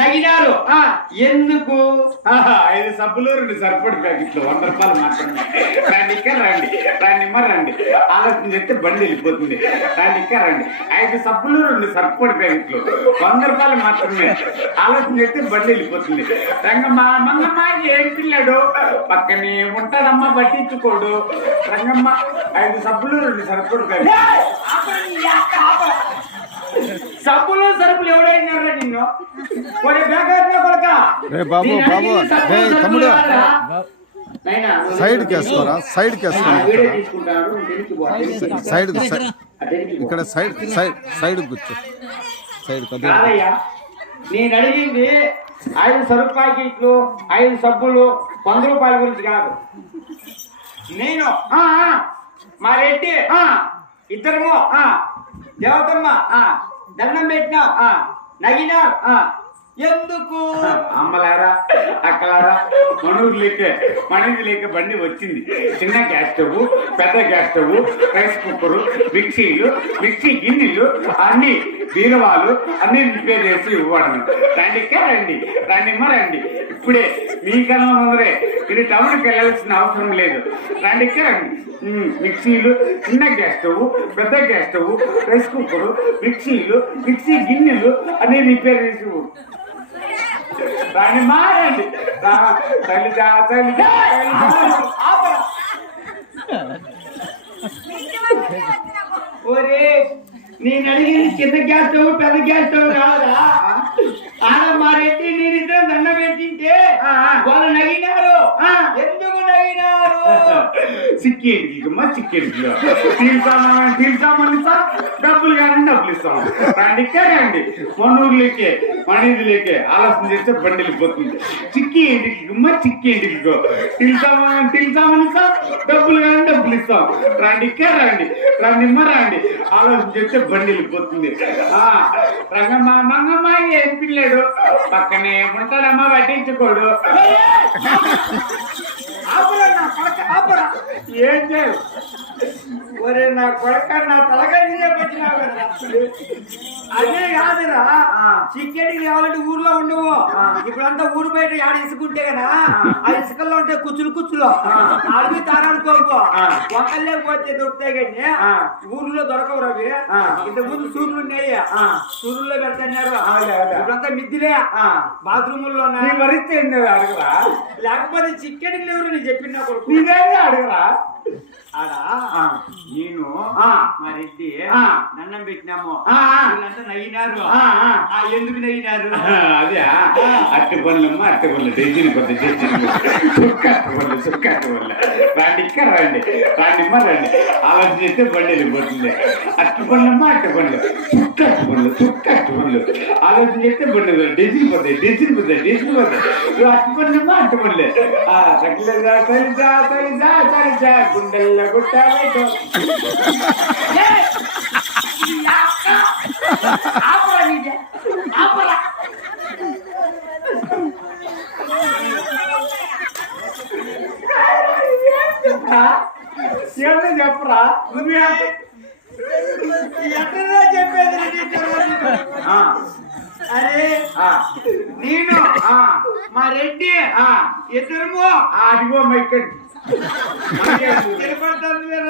నగినారు. ఆ. ఎందుకు? ఐదు సబ్బులు రెండు సరిపడి ప్యాకెట్లు. వంద రూపాయలు మాత్రమే. రండి ఇక్కడ రండి. ఆలోచన చేస్తే బండి వెళ్ళిపోతుంది. ఇక్కడ రండి. ఐదు సబ్బులు రెండు సరిపడి ప్యాకెట్లు. వంద రూపాయలు మాత్రమే. ఆలోచన చేస్తే బండి వెళ్ళిపోతుంది. రంగమ్మ మంగమ్మ ఏం పిల్లాడు పక్కనే ఉంటాడమ్మ పట్టించుకోడు. రంగమ్మ ఐదు సబ్బులు రెండు సరిపడి ప్యాకెట్లు. సబ్బులు సరుకులు ఎవడైనారా నిన్ను? కొన్ని బేకారిన కొడక. రే బాబు, నేను బాబు, రే తమ్ముడు. సైడ్ కేసుకోరా సైడ్ కేసుకోరా. సైడ్. ఇక్కడ సైడ్ సైడ్ సైడ్ కూర్చో. సైడ్ నేను అడిగింది ఐదు సరుకు ప్యాకెట్లు ఐదు సబ్బులు వంద రూపాయల గురించి కాదు. నేను మా రెడ్డి ఆ, ఇద్దరము ఆ, దేవతమ్మ ఆ, దండం పెట్టినా? ఆ, నగినా? ఆ, ఎందుకు? అమ్మలారా అక్కలారా మనూరు లేక మనది లేక బండి వచ్చింది. చిన్న గ్యాస్ స్టవ్ పెద్ద గ్యాస్ స్టవ్ రైస్ కుక్కరు మిక్సీలు మిక్సీ గిన్నెలు అన్ని బీరవాలు అన్ని రిపేర్ చేసి ఇవ్వడం రండికే రండి రండిమ్మ రండి. ఇప్పుడే మీ మీకన్నా ముందరే. మీరు టౌన్కి వెళ్ళాల్సిన అవసరం లేదు. రండి ఇక్కడ మిక్సీలు చిన్న గ్యాస్ స్టవ్ పెద్ద గ్యాస్ స్టవ్ రైస్ కుక్కరు మిక్సీలు మిక్సీ గిన్నెలు అన్ని రిపేర్ చేసి దాన్ని మారండి. తల్లిదా తల్లిదా ఒరే నేను అడిగింది చిన్న గ్యాస్ స్టవ్ పెద్ద గ్యాస్ స్టవ్ కాదా? ఆడ వాళ్ళు నగినారు ఎందుకు చిక్కేంటి అమ్మా చిక్కేంటి తీర్చామని తీర్చామని సార్ డబ్బులు కానీ డబ్బులు ఇస్తాం. రండి రండి. మనూరులోకే మనీదిలోకే ఆలోచన చేస్తే బండి వెళ్ళిపోతుంది చిక్కి ఏంటికి అమ్మ చిక్కి ఏంటికి తీర్చామని తీర్చామని సార్ డబ్బులు కానీ డబ్బులు ఇస్తాం. రండి రండి. రండి రండి. ఆలోచన చేస్తే బండి వెళ్ళిపోతుంది ఆ రంగమ్మ మంగమ్మ ఏం పిల్లాడు? పక్కనే ఉంటాడమ్మా పట్టించుకోడు ఆపరా నా కొడక ఆపరా. ఏం ఒరే నా కొడక నా తలకాయ పట్టినావు. అదే కాదురా చికెన్ కావాలంటే ఊర్లో ఉండవు. ఇప్పుడంతా ఊరు బయట ఆడ ఇసుకుంటే కదా ఆ. ఇసుకల్లో ఉంటే కుచ్చులు కుచ్చులు. అవి ఆ. ఒకళ్ళే పోతే దొరుకుతాయి కానీ. ఊర్లో దొరకవు రవి ఆ. ఇంత ముందు సూర్యులు ఉన్నాయి ఆ. సూర్యుల్లో పెడుతున్నారు. ఇప్పుడంతా మిద్దిలే. బాత్రూముల్లో ఏంది అడగరా. లేకపోతే చికెన్ లేవు నేను చెప్పిన నీదేంది అడగరా? ఆడా? ఆ. నేను ఆ. మా రెడ్డి ఆ. దండం పెట్టినాము. వీళ్ళంతా నవ్వినారు ఎందుకు నవ్వినారు అదే అట్టి పనులమ్మ అట్టి పనులు. తెచ్చిన కొద్ది తెచ్చిన చుక్క అట్టి పనులు చుక్క అట్టి పనులు. రాండి ఇక్కడ రండి. రాండి అమ్మ రండి. ఆలోచన చేస్తే బండి వెళ్ళిపోతుంది అట్టి పనులమ్మ అట్టి పనులు. చుక్క అట్టి పనులు చుక్క అట్టి పనులు. ఆలోచన చేస్తే బండి డెసిల్ పోతాయి డెసిల్ పోతాయి డెసిల్ పోతాయి. అట్టి పనులమ్మ అట్టి పనులే. ఆ సకిలదా సరిజా సరిజా సరిజా గుండెల్లో. ఆపరా. చెప్పరా నువ్వే ఎక్కడో చెప్పేది అరే నేను ఆ, మా రెడ్డి ఆ. ఇద్దరము ఆ, అదిగో మైక్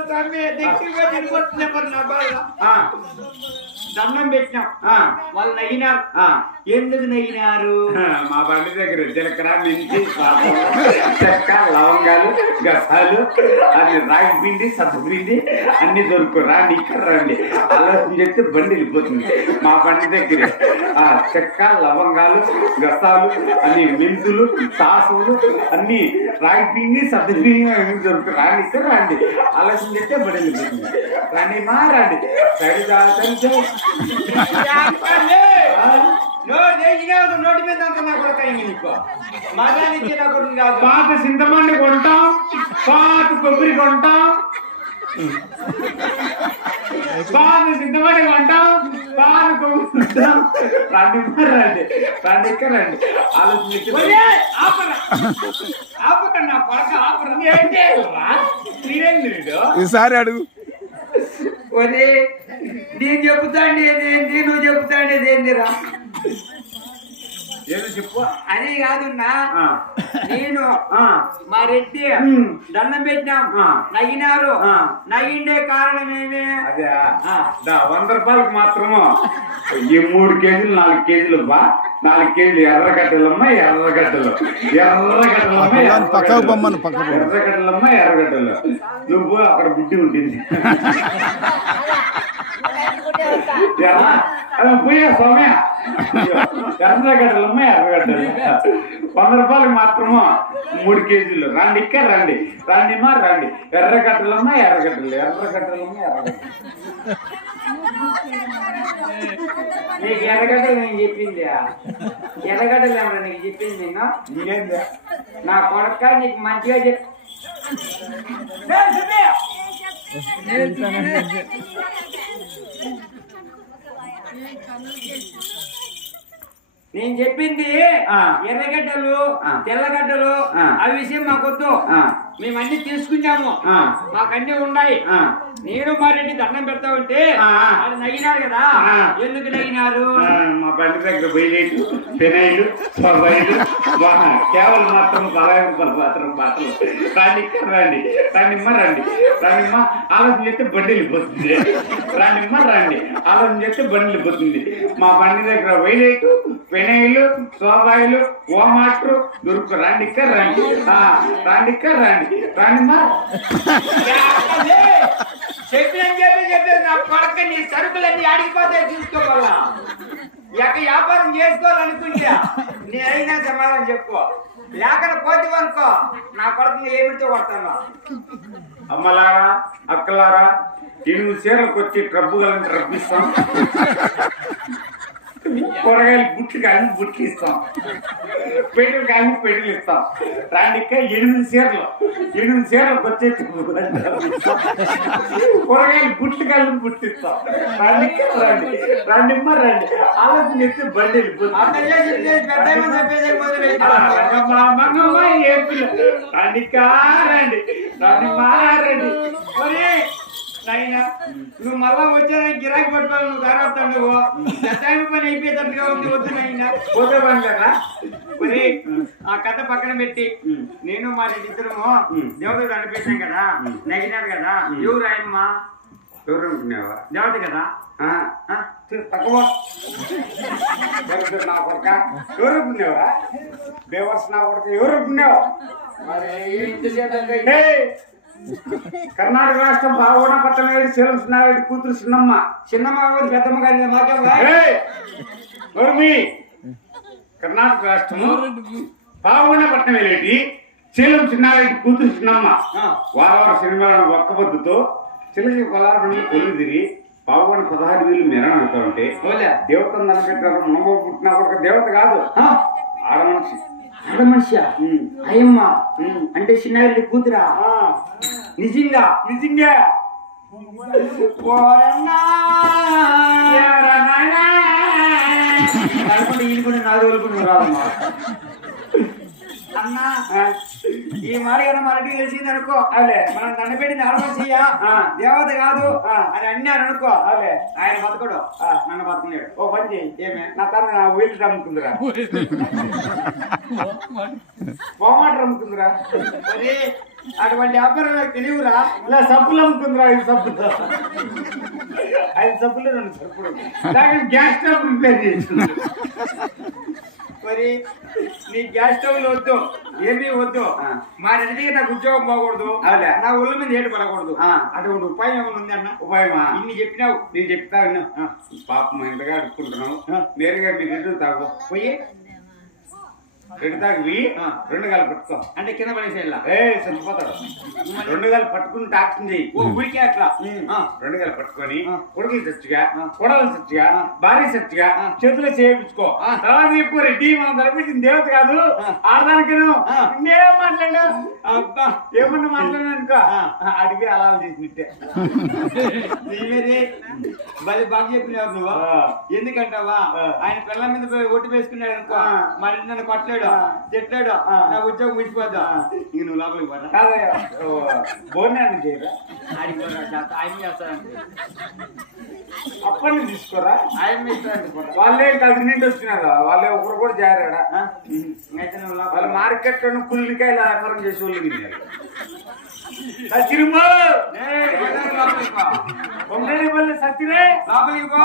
స్వామి దగ్గరగా నా బాధ. ఆ, దండం పెట్టినాం. వాళ్ళు నవ్వినారు ఆ. ఎందుకు నగినారు? మా బండి దగ్గర జీలకర్ర మించి చెక్క లవంగాలు గసాలు అన్ని రాగి పిండి సబ్బుపిండి అన్ని దొరుకు. రాండి ఇక్కడ రాండి. ఆలోచన చేస్తే బండి వెళ్ళిపోతుంది. మా బండి దగ్గర. చెక్క లవంగాలు గసాలు అన్ని మెంతులు సాసులు అన్ని రాగి పిండి సత్తు పిండి అన్ని దొరుకు రాండి ఇక్కడ రండి ఆలోచన చేస్తే బండి రండి మా రండి సరిదా నోటి మీద పాత చింతపండు కొంటాం పాత కొబ్బరి కొంటాం. పాత చింతపండు కొంటాం పాత కొబ్బరి కొంటాం రండి రండి రండి ఇక్కడ రండి. ఆలోచించి. ఆపక నా కొడక ఆపరా. ఏం చేయాలరా మీరేంది వీడు ఈసారి అడుగు. ఒరే నేను ఏంది నువ్వు చెబుతాండేది ఏందిరా ఏదో చెప్పు. అది కాదున్నా ఆ, నేను ఆ, మా రెడ్డి. దండం పెట్టినాం. ఆ. నగినారు. ఆ. నగిండే కారణం ఏమి? అదే. వంద రూపాయలకు మాత్రము. ఈ మూడు కేజీలు నాలుగు కేజీలు బా. నాలుగు కేజీలు ఎర్రగడ్డలమ్మ ఎర్రగడ్డలు ఎర్రగడ్డలమ్మ పక్కకు. ఎర్రగడ్డలమ్మ ఎర్రగడ్డలు నువ్వు అక్కడ బుద్ధి ఉంటుంది ఎర్ర అది పోయా సౌమ్య? ఎర్రగడ్డలమ్మ ఎర్రగడ్డలు వంద రూపాయలకు మాత్రము మూడు కేజీలు. రండి ఇక్కడ రండి. రండి మా రండి. ఎర్రగడ్డలమ్మ ఎర్రగడ్డలు ఎర్రగడ్డలమ్మ ఎర్రగడ్డలు నీకు ఎర్రగడ్డలు నేను చెప్పింది? ఎర్రగడ్డలు ఏమన్నా నీకు చెప్పింది నేను? నా కొడక నీకు మంచిగా చెప్ లే, సుబ్బి! నేను చెప్పింది ఆ. ఎర్రగడ్డలు. తెల్లగడ్డలు ఆ. విషయం మాకొద్దు. మేమన్నీ తీసుకున్నాము ఆ. మాకన్నీ ఉన్నాయి. నేను మా రెడ్డి దండం పెడతా ఉంటే. అది నగినారు కదా. ఎందుకు నగినారు మా బండి దగ్గర బయలేటు పెనాయిలు సొరైలు కేవలం మాత్రం రూపాయలు మాత్రం రాండి ఇక్కడ రండి రాండిమ్మ రండి రాండిమ్మ ఆలోచన చేస్తే బండి వెళ్ళిపోతుంది రాండిమ్మ రండి ఆలోచన చేస్తే బండి వెళ్ళిపోతుంది మా బండి దగ్గర వైలేటు పెనాయిలు సోబాయిలు ఓమాట్రు దొరుకు రండి ఇక్కడ రండి. రండి. ఇక్కడ రండి. రాండిమ్మ చెప్పిన చెప్పి చెప్పి నా కొడక నీ సరుకులన్నీ ఆడిపోతే చూసుకోవాలా ఎక్క వ్యాపారం చేసుకోవాలనుకుంటా నేనైనా సమాధానం చెప్పు. లేకపోతే అనుకో నా కొడుకుని ఏమిటో కొడతాను. అమ్మలారా అక్కలారా ఎనిమిది చీరలకు వచ్చి ట్రబ్బు కలిసి రప్పిస్తాం. కూరగాయలు బుట్లు కానీ బుట్లు ఇస్తాం పెట్టులు కానీ పెట్టులు ఇస్తాం రాండిక్క ఎనిమిది చీరలు ఎనిమిది చీరలకు వచ్చే ట్రబ్బు కలిసి రప్పిస్తాం. కూరగాయలు బుట్లు కానీ బుట్లు ఇస్తాం రాండిక్క రండి రండిమ్మ రండి ఆలోచన చేస్తే బండి వెళ్ళిపోతుంది అక్కడ చెప్తే పెద్ద చెప్పేది మొదలు ఆ, పెట్టాను రంగమ్మ, మంగమ్మ, ఏం పిల్ల? రండి కారండి రండి మారండి ఒరే, నాయనా, నువ్వు మళ్ళా వచ్చాక గిరాకీ పట్టుకోవాలి నువ్వు తర్వాత నువ్వు. టైం పని అయిపోయేటట్టుగా ఉంది వద్దు నాయనా. పోతే బంగారా ఒరే, ఆ కథ పక్కన పెట్టి. నేను మా ఇద్దరము ఉమ్. దేవతకు అనిపించాం కదా? నగినారు కదా? ఎవరు ఆయమ్మ? ఎవరు అనుకున్నావా దేవత కదా? ఆ, ఆ? తక్కువ ఎవరు నా కొడుక? ఎవరు అనుకున్నావా బేవర్స్ నా కొడుక. ఎవరు అనుకున్నావు మరి! కర్ణాటక రాష్ట్రం బావోన పట్టణం సేలం నాయుడు కూతురు చిన్నమ్మ. చిన్నమ్మ కాదు, పెద్దమ్మ గారి మాకేం కర్ణాటక రాష్ట్రము పావుగొండ పట్టణం వెళ్ళేటి శీలం చిన్నారెడ్డి కూతురు చిన్నమ్మ. వారవారం శనివారం ఒక్క పొద్దుతో చిలకి కొలారంలో కొలు తిరిగి పావుగొండ పదహారు వేలు మెరణ అవుతా ఉంటే దేవతను నిలబెట్టారు నమ్మో పుట్టిన దేవత కాదు. ఆడ మనిషి మనిషి ఉమ్. అయ్యమ్మ ఉమ్. అంటే చిన్నారెడ్డి కూతురా ఆ, నిజంగా నిజంగా ఓరన్నా ఎవరా నాయనా? అనుకుంటే ఈయన కూడా నాలుగు రోజులు కూడా రాదమ్మా అన్నా ఈ మాట కన్నా మనకి తెలిసింది అనుకో. అలే మనం దండపెట్టింది ఆడమనిషయ్యా ఆ. దేవత కాదు. అని అన్నారు అనుకో. అలే ఆయన బతకడు. నన్ను బతకలేడు ఓ పని చేయి. ఏమే? నా తన నా వీలు అమ్ముతుందిరా బొమ్మాట అమ్ముతుందిరా మరి అటువంటి వ్యాపారం నాకు తెలియవురా ఇలా సబ్బులు అమ్ముతుందిరా ఐదు సబ్బులు. ఐదు సబ్బులు రెండు సబ్బులు గ్యాస్ స్టవ్ ప్రిపేర్ చేస్తుంది మరి నీ గ్యాస్ స్టవ్ వద్దు ఏమీ వద్దు. మా రెడ్డి నాకు ఉద్యోగం పోకూడదు. నా ఒళ్ళు మీద ఏడు పడకూడదు. అటువంటి ఉపాయం ఏమైనా ఉంది అన్న? ఉపాయమా? ఇన్ని చెప్పినావు. నేను చెప్తా విను. పాపం ఎంతగా అడుక్కుంటున్నావు. నేరుగా మీ రెండు తాగు. పోయి రెండు ఆ. రెండు గాలు పట్టుకో అంటే కింద పడేసేలా ఏ చచ్చిపోతాడు రెండు గాలు పట్టుకుని టాక్సింగ్ చెయ్యి ఓ ఊరికే అట్లా. రెండు గల పట్టుకొని. కొడుకులు చచ్చిగా. కొడలు చచ్చిగా. భార్య చచ్చిగా. చేతిలో చేయించుకో. తర్వాత చెప్పు రెడ్డి మనం తలపెట్టిన దేవత కాదు ఆ. ఆడదానికను ఆ. నేనేం మాట్లాడా అబ్బా ఏమన్నా మాట్లాడా అనుకో ఆ. అడిగి అలా చేసినట్టే బలి బాగా చెప్పినావు నువ్వు. ఎందుకంటావా. ఆయన పిల్లల మీద ఓటు వేసుకున్నాడు అనుకో. మరి నన్ను కొట్టలేడు నా ఉద్యోగం లోపలికి కాదయ్యా. చేయరా? పోరా చేస్తా ఆయన అప్పని తీసుకోరా? ఆయన వాళ్ళే కది నుండి వచ్చినారా వాళ్ళే ఒకరు కూడా చేరాడా? వాళ్ళ మార్కెట్లో కుల్లికాయలు వ్యాపారం చేసే వాళ్ళు సచిరుమో సత్యనే లోపలికి పో.